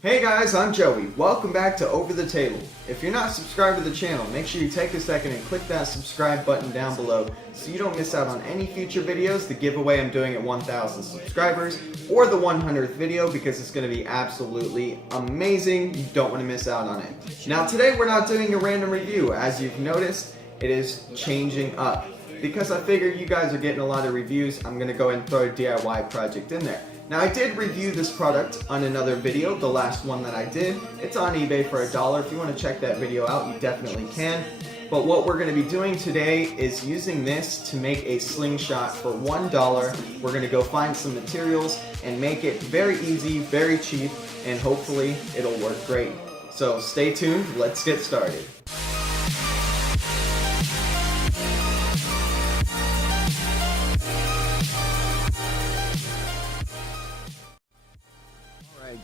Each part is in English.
Hey guys, I'm Joey. Welcome back to Over the Table. If you're not subscribed to the channel, make sure you take a second and click that subscribe button down below so you don't miss out on any future videos, the giveaway I'm doing at 1,000 subscribers, or the 100th video because it's going to be absolutely amazing. You don't want to miss out on it. Now today we're not doing a random review. As you've noticed, it is changing up. Because I figure you guys are getting a lot of reviews, I'm going to go ahead and throw a DIY project in there. Now I did review this product on another video, the last one that I did. It's on eBay for $1. If you want to check that video out, you definitely can. But what we're going to be doing today is using this to make a slingshot for $1. We're going to go find some materials and make it very easy, very cheap, and hopefully it'll work great. So stay tuned, let's get started.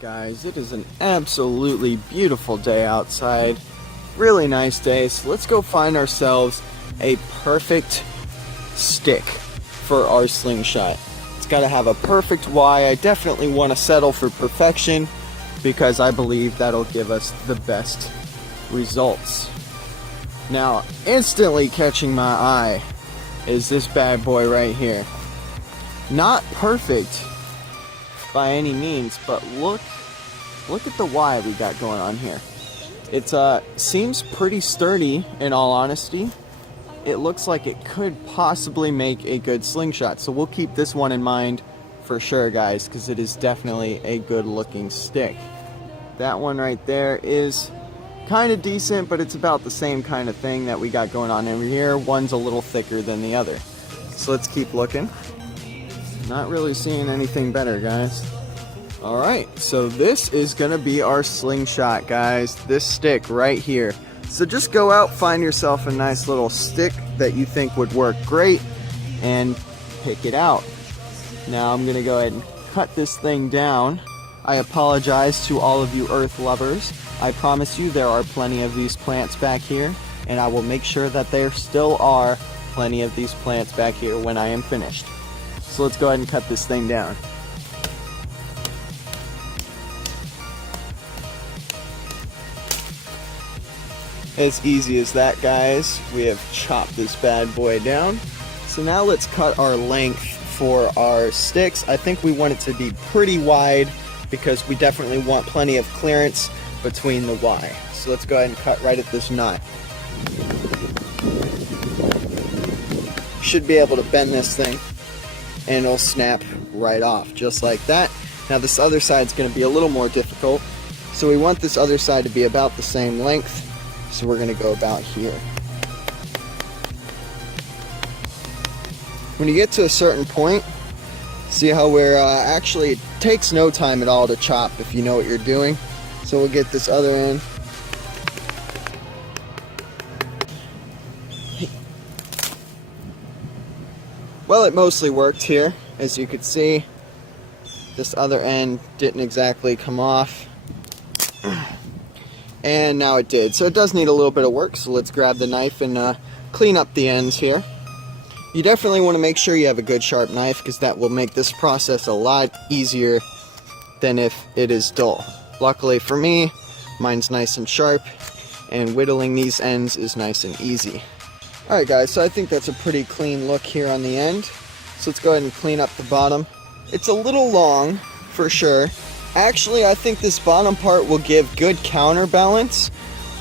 Guys, it is an absolutely beautiful day outside. Really nice day. So let's go find ourselves a perfect stick for our slingshot. It's got to have a perfect Y. I definitely want to settle for perfection because I believe that'll give us the best results. Now, instantly catching my eye is this bad boy right here. Not perfect by any means, but look at the Y we got going on here. It seems pretty sturdy, in all honesty. It looks like it could possibly make a good slingshot, so we'll keep this one in mind for sure, guys, because it is definitely a good looking stick. That one right there is kind of decent, but it's about the same kind of thing that we got going on over here. One's a little thicker than the other. So let's keep looking. Not really seeing anything better, guys. Alright, so this is going to be our slingshot, guys. This stick right here. So just go out, find yourself a nice little stick that you think would work great, and pick it out. Now I'm going to go ahead and cut this thing down. I apologize to all of you earth lovers. I promise you there are plenty of these plants back here, and I will make sure that there still are plenty of these plants back here when I am finished. So let's go ahead and cut this thing down. As easy as that, guys. We have chopped this bad boy down. So now let's cut our length for our sticks. I think we want it to be pretty wide because we definitely want plenty of clearance between the Y. So let's go ahead and cut right at this knot. Should be able to bend this thing and it'll snap right off just like that. Now this other side's going to be a little more difficult, so we want this other side to be about the same length, so we're going to go about here. When you get to a certain point, see how we're actually, it takes no time at all to chop if you know what you're doing. So we'll get this other end. Well, it mostly worked here. As you could see, this other end didn't exactly come off. And now it did. So it does need a little bit of work, so let's grab the knife and clean up the ends here. You definitely want to make sure you have a good sharp knife because that will make this process a lot easier than if it is dull. Luckily for me, mine's nice and sharp, and whittling these ends is nice and easy. Alright guys, so I think that's a pretty clean look here on the end. So let's go ahead and clean up the bottom. It's a little long, for sure. Actually, I think this bottom part will give good counterbalance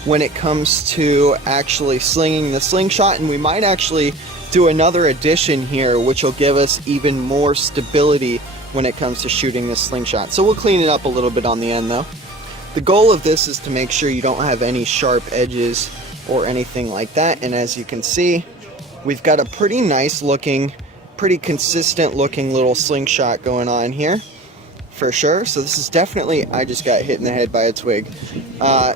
when it comes to actually slinging the slingshot, and we might actually do another addition here which will give us even more stability when it comes to shooting the slingshot. So we'll clean it up a little bit on the end though. The goal of this is to make sure you don't have any sharp edges or anything like that, and as you can see, we've got a pretty nice looking, pretty consistent looking little slingshot going on here for sure. So this is definitely, I just got hit in the head by a twig,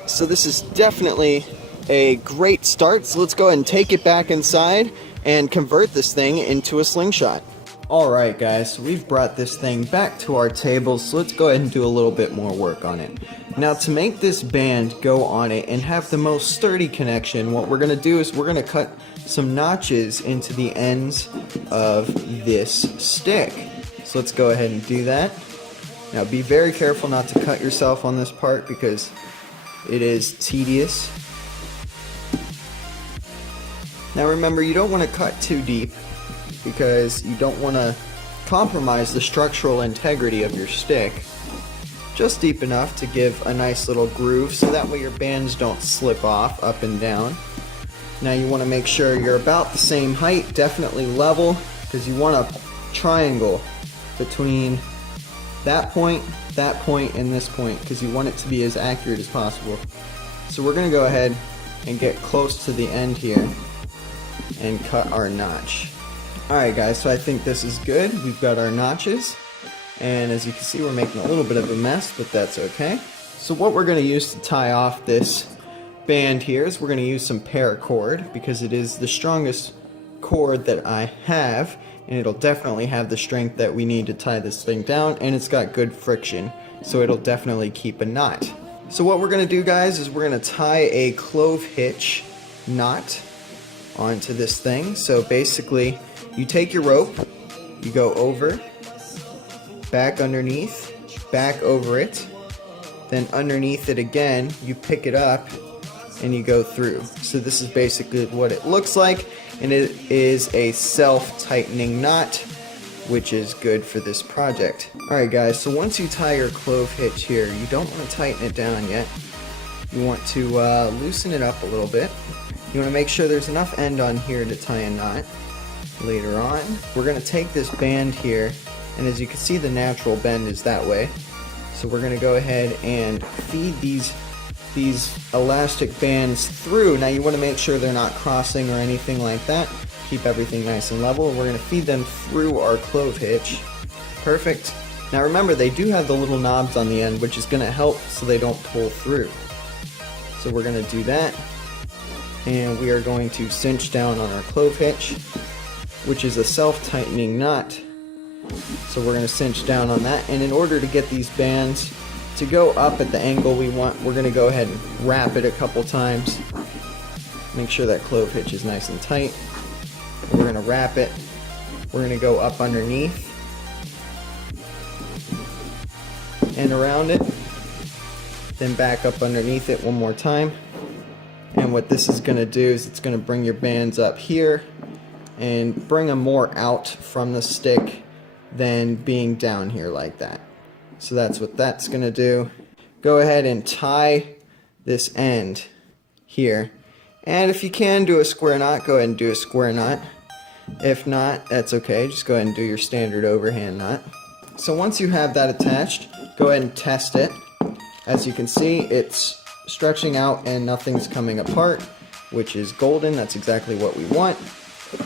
so this is definitely a great start. So let's go ahead and take it back inside and convert this thing into a slingshot. Alright guys, so we've brought this thing back to our table, so let's go ahead and do a little bit more work on it. Now to make this band go on it and have the most sturdy connection, what we're going to do is we're going to cut some notches into the ends of this stick. So let's go ahead and do that. Now be very careful not to cut yourself on this part because it is tedious. Now remember, you don't want to cut too deep because you don't want to compromise the structural integrity of your stick. Just deep enough to give a nice little groove so that way your bands don't slip off up and down. Now you want to make sure you're about the same height, definitely level, because you want a triangle between that point, and this point, because you want it to be as accurate as possible. So we're going to go ahead and get close to the end here and cut our notch. Alright guys, so I think this is good. We've got our notches, and as you can see we're making a little bit of a mess, but that's okay. So what we're going to use to tie off this band here is we're going to use some paracord, because it is the strongest cord that I have, and it'll definitely have the strength that we need to tie this thing down, and it's got good friction, so it'll definitely keep a knot. So what we're going to do, guys, is we're going to tie a clove hitch knot onto this thing. So basically you take your rope, you go over, back underneath, back over it, then underneath it again, you pick it up and you go through. So this is basically what it looks like, and it is a self-tightening knot, which is good for this project. Alright guys, so once you tie your clove hitch here, you don't want to tighten it down yet. You want to loosen it up a little bit. You want to make sure there's enough end on here to tie a knot. Later on, we're going to take this band here, and as you can see the natural bend is that way. So we're going to go ahead and feed these elastic bands through. Now you want to make sure they're not crossing or anything like that. Keep everything nice and level. We're going to feed them through our clove hitch. Perfect. Now remember, they do have the little knobs on the end, which is going to help so they don't pull through. So we're going to do that, and we are going to cinch down on our clove hitch, which is a self-tightening knot. So we're going to cinch down on that, and in order to get these bands to go up at the angle we want, we're going to go ahead and wrap it a couple times. Make sure that clove hitch is nice and tight. We're going to wrap it. We're going to go up underneath and around it, then back up underneath it one more time. And what this is going to do is it's going to bring your bands up here and bring them more out from the stick than being down here like that. So that's what that's going to do. Go ahead and tie this end here. And if you can do a square knot, go ahead and do a square knot. If not, that's okay. Just go ahead and do your standard overhand knot. So once you have that attached, go ahead and test it. As you can see, it's stretching out and nothing's coming apart, which is golden. That's exactly what we want.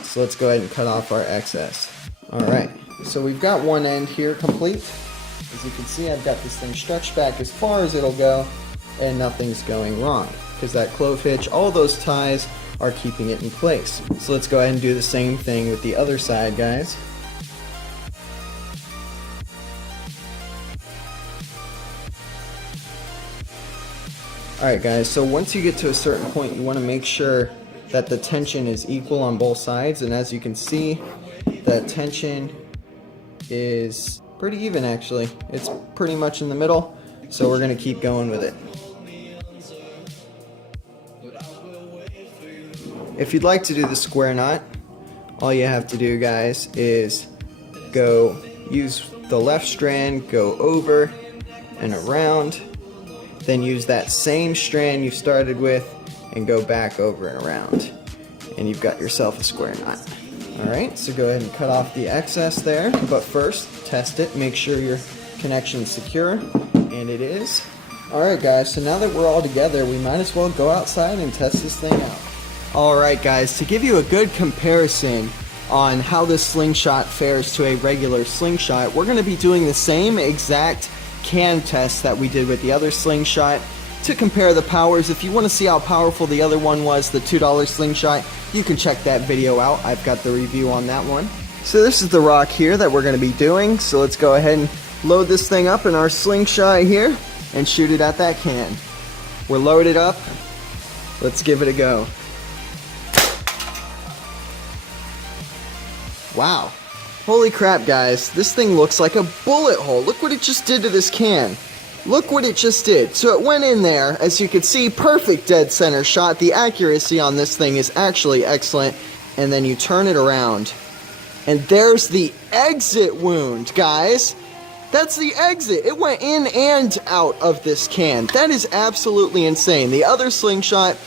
So let's go ahead and cut off our excess. Alright, so we've got one end here complete. As you can see, I've got this thing stretched back as far as it'll go, and nothing's going wrong, because that clove hitch, all those ties are keeping it in place. So let's go ahead and do the same thing with the other side, guys. Alright guys, so once you get to a certain point, you want to make sure that the tension is equal on both sides, and as you can see, the tension is pretty even actually. It's pretty much in the middle, so we're going to keep going with it. If you'd like to do the square knot, all you have to do, guys, is go use the left strand, go over and around, then use that same strand you started with and go back over and around, and you've got yourself a square knot. Alright, so go ahead and cut off the excess there, but first test it, make sure your connection's secure, and it is. Alright guys, so now that we're all together, we might as well go outside and test this thing out. Alright guys, to give you a good comparison on how this slingshot fares to a regular slingshot, we're going to be doing the same exact can test that we did with the other slingshot to compare the powers. If you want to see how powerful the other one was, the $2 slingshot, you can check that video out. I've got the review on that one. So this is the rock here that we're going to be doing, so let's go ahead and load this thing up in our slingshot here and shoot it at that can. We're loaded up. Let's give it a go. Wow, Holy crap, guys. This thing looks like a bullet hole. Look what it just did to this can. Look what it just did. So it went in there, as you can see, perfect dead center shot. The accuracy on this thing is actually excellent. And then you turn it around. And there's the exit wound, guys. That's the exit. It went in and out of this can. That is absolutely insane. The other slingshot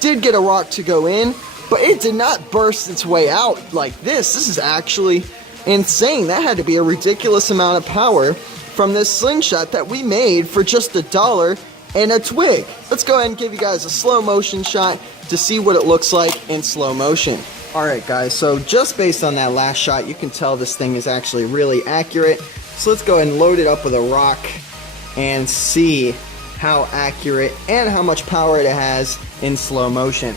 did get a rock to go in, but it did not burst its way out like this. This is actually insane. That had to be a ridiculous amount of power from this slingshot that we made for just $1 and a twig. Let's go ahead and give you guys a slow motion shot to see what it looks like in slow motion. Alright guys, so just based on that last shot, you can tell this thing is actually really accurate. So let's go ahead and load it up with a rock and see how accurate and how much power it has in slow motion.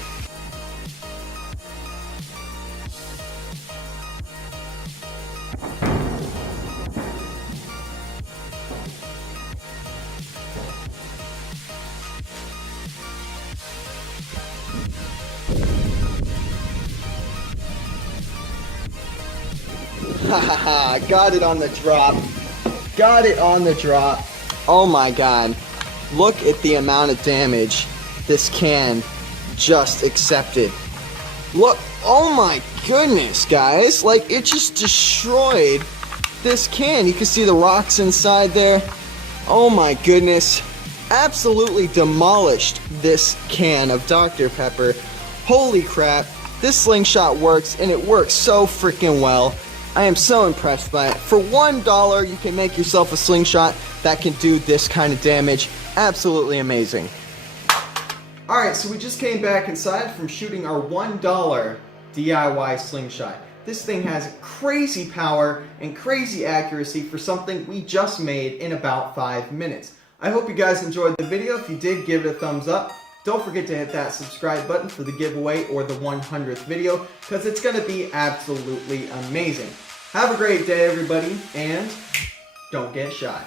Hahaha, got it on the drop. Got it on the drop. Oh my god. Look at the amount of damage this can just accepted. Look, oh my goodness, guys. Like, it just destroyed this can. You can see the rocks inside there. Oh my goodness. Absolutely demolished this can of Dr. Pepper. Holy crap. This slingshot works, and it works so freaking well. I am so impressed by it. For $1, you can make yourself a slingshot that can do this kind of damage. Absolutely amazing. Alright, so we just came back inside from shooting our $1 DIY slingshot. This thing has crazy power and crazy accuracy for something we just made in about 5 minutes. I hope you guys enjoyed the video. If you did, give it a thumbs up. Don't forget to hit that subscribe button for the giveaway or the 100th video, because it's going to be absolutely amazing. Have a great day, everybody, and don't get shot.